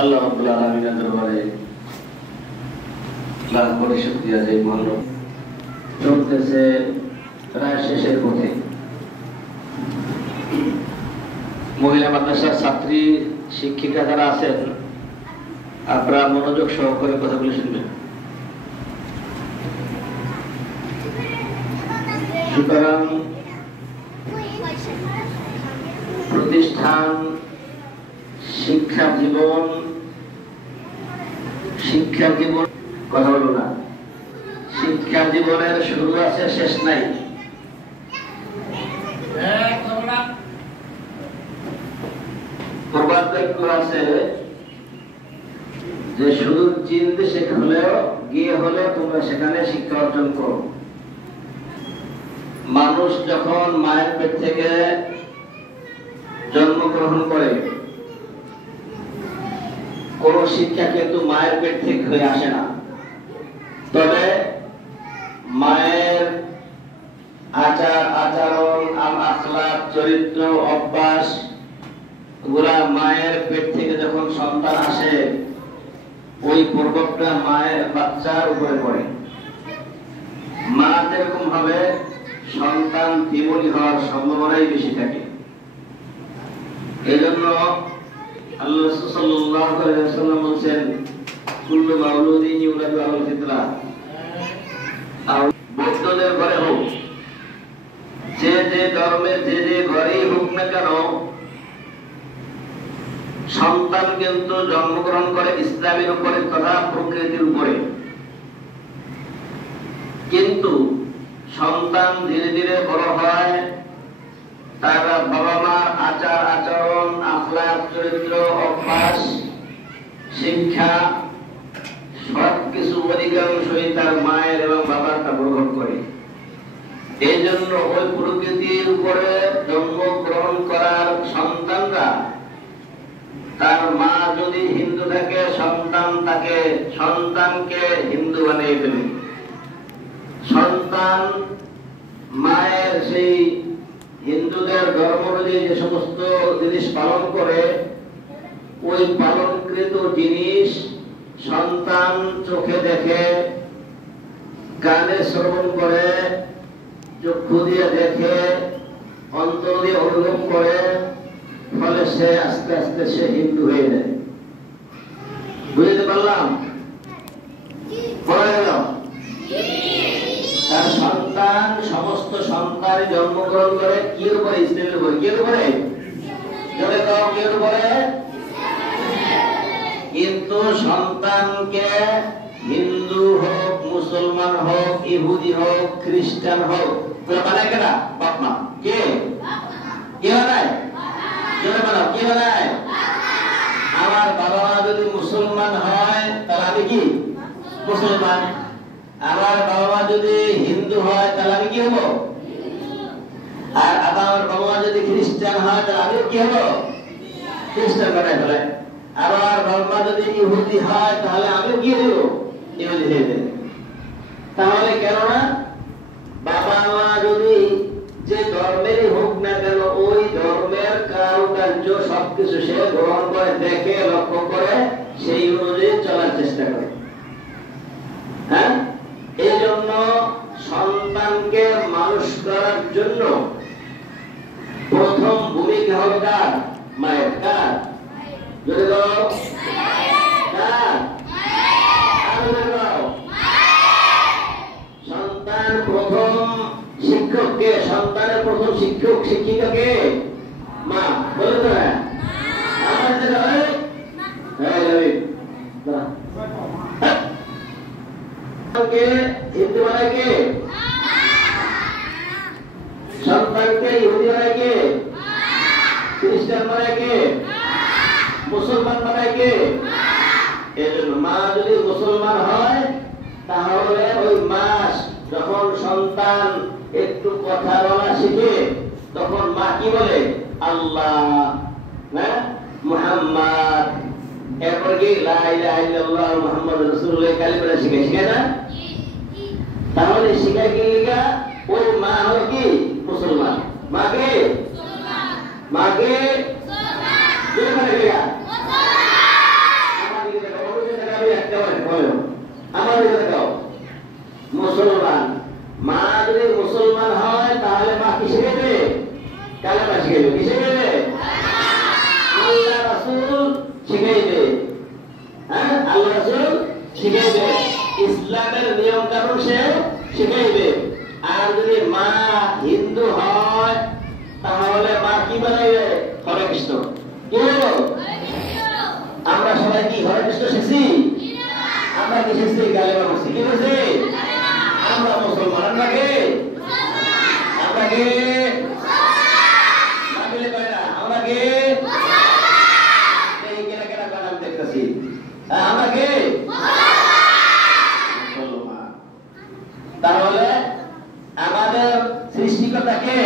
আল্লাহ রাব্বুল আলামিনের দরবারে লাখ কোটি শুকরিয়া যে মহরম চলতেছে প্রায় শেষের পথে। মহিলা মাদ্রাসার ছাত্রী শিক্ষিকা যারা আছেন, আপনারা মনোযোগ সহকারে কথাগুলো শুনবেন। সুতরাং প্রতিষ্ঠান, শিক্ষা জীবন কথা বলবো না, শিক্ষা জীবনের শুরু আছে, শেষ নাই। প্রবাদ বাক্য আছে যে সুদূর চীন দেশে গিয়ে হলে তোমরা সেখানে শিক্ষা অর্জন করো। মানুষ যখন মায়ের পেট থেকে জন্মগ্রহণ করে, কোন শিক্ষা কিন্তু মায়ের পেট থেকে হয়ে আসে না। তবে মায়ের আচার আচরণ, আখলাক, চরিত্র, অভ্যাস গুলা মায়ের পেট থেকে যখন সন্তান আসে, ওই প্রভাবটা মায়ের বাচ্চার উপরে পড়ে। মা যেরকম হবে সন্তান তেমনি হওয়ার সম্ভাবনাই বেশি থাকে। এই জন্য আল্লাহ রাসূল সাল্লাল্লাহু আলাইহি ওয়াসাল্লাম বলেছেন, কুল্লু মাউলুদিন ইউলাদু আলাল ফিতরাহ। আর বৌদ্ধদের ঘরে হোক, যে ধর্মে যে ঘরেই হোক না কেন, সন্তান কিন্তু জন্মগ্রহণ করে ইসলামের উপরে তথা প্রকৃতির উপরে। কিন্তু সন্তান ধীরে ধীরে বড় হয়, তার বাবা মার আচার আচরণ, আখলাক, চরিত্র, অভ্যাস, শিক্ষা সবকিছু অধিকাংশই তার মায়ের এবং বাবার তা গ্রহণ করে। এই জন্য ওই প্রকৃতির উপরে জন্মগ্রহণ করার সন্তানরা, তার মা যদি হিন্দু থাকে, সন্তানকে হিন্দু বানিয়ে ফেলে। সন্তান মায়ের সেই হিন্দুদের ধর্ম অনুযায়ী যে সমস্ত জিনিস পালন করে, ওই পালনকৃত জিনিস সন্তান চোখে দেখে, কানে শ্রবণ করে, চক্ষু দিয়ে দেখে, অন্তর দিয়ে অনুভব করে, ফলে সে আস্তে আস্তে সে হিন্দু হয়ে যায়। বুঝতে পারলাম? তার সন্তান, সমস্ত সন্তান জন্মগ্রহণ করে কি উপরে? ইসলামের উপরে। কি উপরে? জোরে দাও, কি উপরে? কিন্তু সন্তানকে হিন্দু হোক, মুসলমান হোক, ইহুদি হোক, খ্রিস্টান হোক, বানায় কেনা? বাপ মা। কে বানায়? জোরে বলো, কে বানায়? আমার বাবা মা যদি মুসলমান হয় তাহলে আমি কি? মুসলমান। আমার বাবা মা যদি হিন্দু হয় তাহলে আমি কি হবো? আর আমার বাবা মা যদি খ্রিস্টান হয় তাহলে আমি কি হবো? খ্রিস্টান বানায় ফেলে। আমার বাবা মা যদি ইহুদি হয় তাহলে আমি কি হবো? ইহুদি হয়ে যাবে। তাহলে কেননা বাবা মা যদি যে ধর্মেরই হোক না কেন, ওই ধর্মের কারুকার্য সবকিছু সে গ্রহণ করে, দেখে, লক্ষ্য করে, সেই অনুযায়ী চলার চেষ্টা করে। হ্যাঁ, এই জন্য সন্তানকে মানুষ করার জন্য প্রথম ভূমিকা হবে কার? মায়ের। কার? যদি সন্তান প্রথম শিক্ষককে, সন্তানের প্রথম শিক্ষক শিক্ষিকাকে? মা। বলে তো হিন্দু বানায় কে? সন্তানকে ইহুদি বানায় কে? খ্রিস্টান বানায় কে? মুসলমান বানায় কে? এজন্য মা যদি মুসলমান হয় তাহলে ওই মাস যখন সন্তান একটু কথা বলা শিখে, তখন মা কি বলে? আল্লাহ, মুহাম্মদ, এরপর কি লা ইলাহা ইল্লাল্লাহ মুহাম্মাদুর রাসূলুল্লাহ কালিমাটা শিখে না? তাহলে শিখাই কি লিখা? ওই মা হলো কি? মুসলমান। মাকে শিখাইবে, হ্যাঁ আল্লাহ রাসূল শিখাইবে, ইসলামের নিয়ম কানুন সে শিখাইবে। আর যদি মা হিন্দু হয় তাহলে মা কি বানাইবে? হরে কৃষ্ণ। কি বলবো? আমরা সবাই কি হরে কৃষ্ণ শিখছি? আমরা কি শিখছি? গালে বানাচ্ছি। কি বলছি? আমরা মুসলমান। আমরা কে? আমরা কে? মাগলে কয় না আমরা কে? এই কেনা কেনা কয় আমি দেখতেছি। আমরা কে? মুসলমান। তাহলে আমাদের সৃষ্টিকর্তা কে?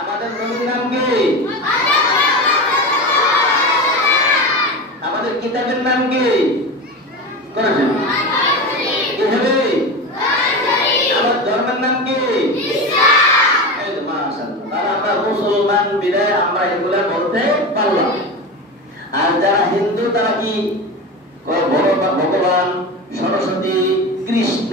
আমাদের নবীর নাম কি? আমাদের কিতাবের নাম কি? আমার ধর্মের নাম কি? আমরা মুসলমান বিদায় আমরা এগুলা বলতে পারলাম। আর যারা হিন্দু তারা কি ভগবান, সরস্বতী, কৃষ্ণ,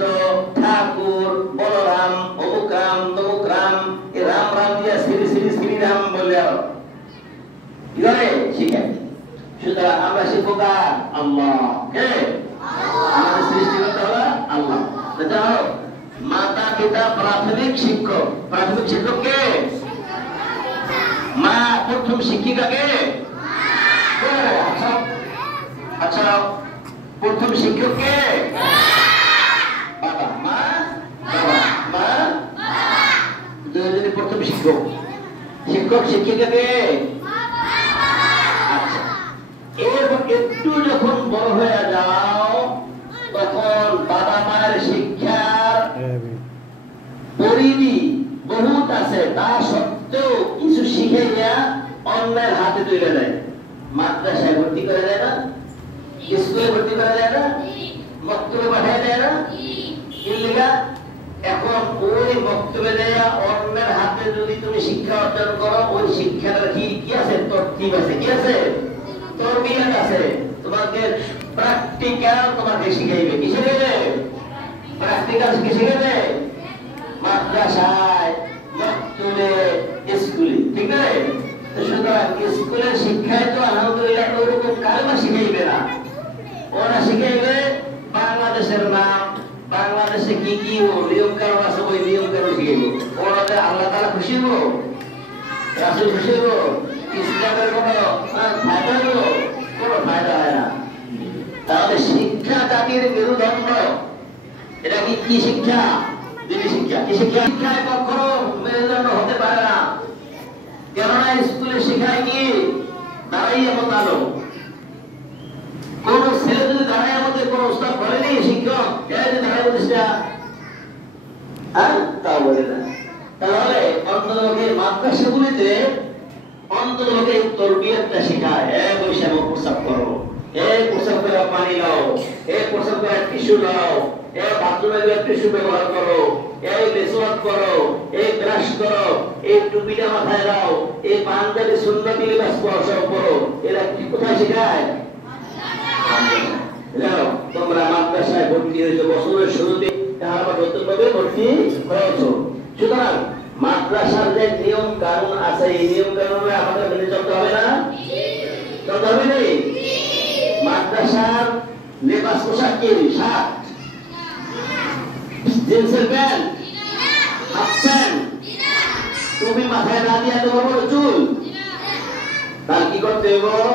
ঠাকুর, বলরাম, অমুক রাম, তমুক রাম, এই রাম রাম দিয়া শ্রী শ্রী শ্রীরাম বলে কি করে শিখায়। সুতরাং আমরা শিখবো কার? আল্লাহ। কে? আমাদের সৃষ্টিকর্তা হলো আল্লাহ। যাও মাতা পিতা প্রাথমিক শিক্ষক। প্রাথমিক শিক্ষক কে? মা। প্রথম শিক্ষিকা কে? আচ্ছা প্রথম শিক্ষক কে? বাবা। মা বাবা। মা দুজনে প্রথম শিক্ষক। শিক্ষক শিক্ষিকা কে? আচ্ছা এরপর একটু যখন বড় হয়ে যাও তখন বাবা মায়ের শিক্ষার পরিধি বহুত আছে, তা সত্ত্বেও কিছু শিখে গিয়া অন্যের হাতে তুলে দেয়। মাদ্রাসায় ভর্তি করে দেয় না? স্কুলে ভর্তি করা যায় না? মক্তবে পাঠায় দেয় না? এখন ওই মক্তবে দেয়া অন্যের হাতে যদি তুমি শিক্ষা অর্জন করো, ওই শিক্ষাটার কি আছে? তরতিব আছে। কি আছে? তরবিয়ত আছে। তোমাকে প্র্যাকটিক্যাল তোমাকে শিখাইবে। কি শিখাইবে? প্র্যাকটিক্যাল কি শিখাইবে? মাদ্রাসায়, মক্তবে, স্কুলে। ঠিক না? সুতরাং স্কুলের শিক্ষায় তো আলহামদুলিল্লাহ ওরকম কালেমা শিখাইবে না। ওরা শিখাইবে বাংলাদেশের নাম, বাংলাদেশে কি কি নিয়ম কানুন আছে ওই নিয়ম কানুন শিখাইব। ওনাদের আল্লাহ তাআলা খুশি হবো? রাসূল খুশি হবো? ইসলামের কোনো ফায়দা হলো? কোনো ফায়দা হয় না। তাহলে শিক্ষা জাতির মেরুদণ্ড। এটা কি শিক্ষা? দিনী শিক্ষা। কি শিক্ষা? শিক্ষায় কখনো মেরুদণ্ড হতে পারে না। কেননা স্কুলে শিখায় কি? দাঁড়াইয়া মতালো। কোন ছেলে যদি দাঁড়াইয়া মতে কোন উস্তাদ বলেনি শিক্ষক দাঁড়াই বলিসটা, হ্যাঁ তাও বলে না। তাহলে অন্ততপক্ষে মাদ্রাসাগুলিতে অন্ততপক্ষে তরবিয়তটা শেখায়। বৈশাখ প্রস্রাব করো, প্রস্রাব করে পানি নাও, প্রস্রাব করে টিস্যু নাও, বাথরুমে টিস্যু ব্যবহার করো, মেসওয়াক করো, ব্রাশ করো, টুপিটা মাথায় দাও, পাঞ্জাবি সুন্নতি লিবাস করো। এরা কি কোথায় শেখায়? তোমরা মাদ্রাসায় ভর্তি হয়েছো বছরের শুরুতে, আবার নতুনভাবে ভর্তি হয়েছো। সুতরাং মাদ্রাসার যে নিয়ম কানুন আছে এই নিয়ম কানুন আমাদের মেনে চলতে হবে না? চলতে হবে না? মাদ্রাসার লেবাস পোশাক কি? শার্ট, জিন্সের প্যান্ট, হাফ প্যান্ট, টুপি মাথায় না দিয়ে এত বড় চুল। তার কি করতে হবে?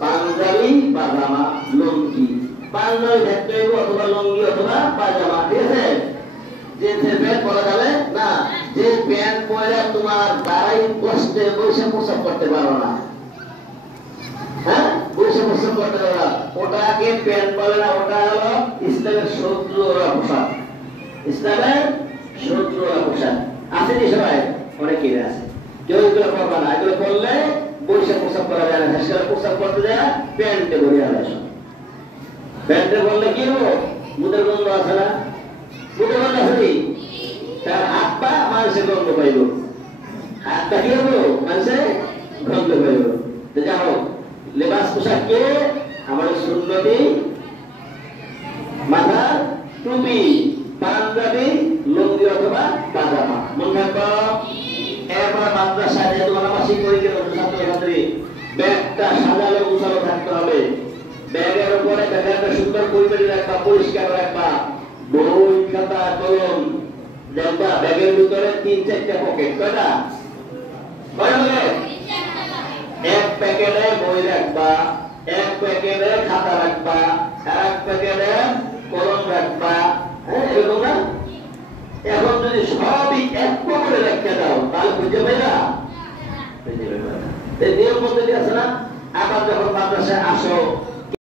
পাঞ্জাবি পাজামা লুঙ্গি। পাঞ্জাবি থাকতে হবে অথবা লুঙ্গি অথবা পাজামা। ঠিক আছে? জিন্সের প্যান্ট পরা যাবে না। যে প্যান্ট পরে তোমার দাঁড়াই কষ্টে বসে প্রস্রাব করতে পারো না, হ্যাঁ বসে প্রস্রাব করতে পারো না, ওটাকে প্যান্ট বলে না। ওটা হলো ইসলামের শত্রু পোশাক। ইসলামের শত্রু পোশাক আছে নি সবাই? অনেকেই আছে। কেউ এগুলো করবা না। এগুলো করলে বসে প্রস্রাব করা যায় না। শেষ করে প্রস্রাব করতে যায় প্যান্টে ভরে আসে। প্যান্টে বললে কি হবো? মুখের গন্ধ আছে না? মুখের গন্ধ আছে। তার হাত পা মানুষের গন্ধ পাইব। হাত পা কি হবো? মানুষের গন্ধ পাইব। যা হোক লেবাস পোশাককে আমাদের সুন্নতি মাথার টুপি, পাঞ্জাবি, লুঙ্গি অথবা পাজামা। মনে রাখবো। এরপরে মাদ্রাসায় যেহেতু মাসিক পরীক্ষা ছাত্রছাত্রী ব্যাগ ঘরটাকে সুন্দর পরিপাটি রাখবা, পরিষ্কার রাখবা। বই খাতা কলম দেখবা ব্যাগের ভিতরে 3-4টা পকেট। কয়টা? এক প্যাকেটে বই রাখবা, এক প্যাকেটে খাতা রাখবা, এক প্যাকেটে কলম রাখবা। এরকম না? এখন যদি সবই এক পকেটে রেখে দাও তাহলে বুঝতে পাইলা? নিয়ম মধ্যে আছে না? আবার যখন মাদ্রাসায় আসো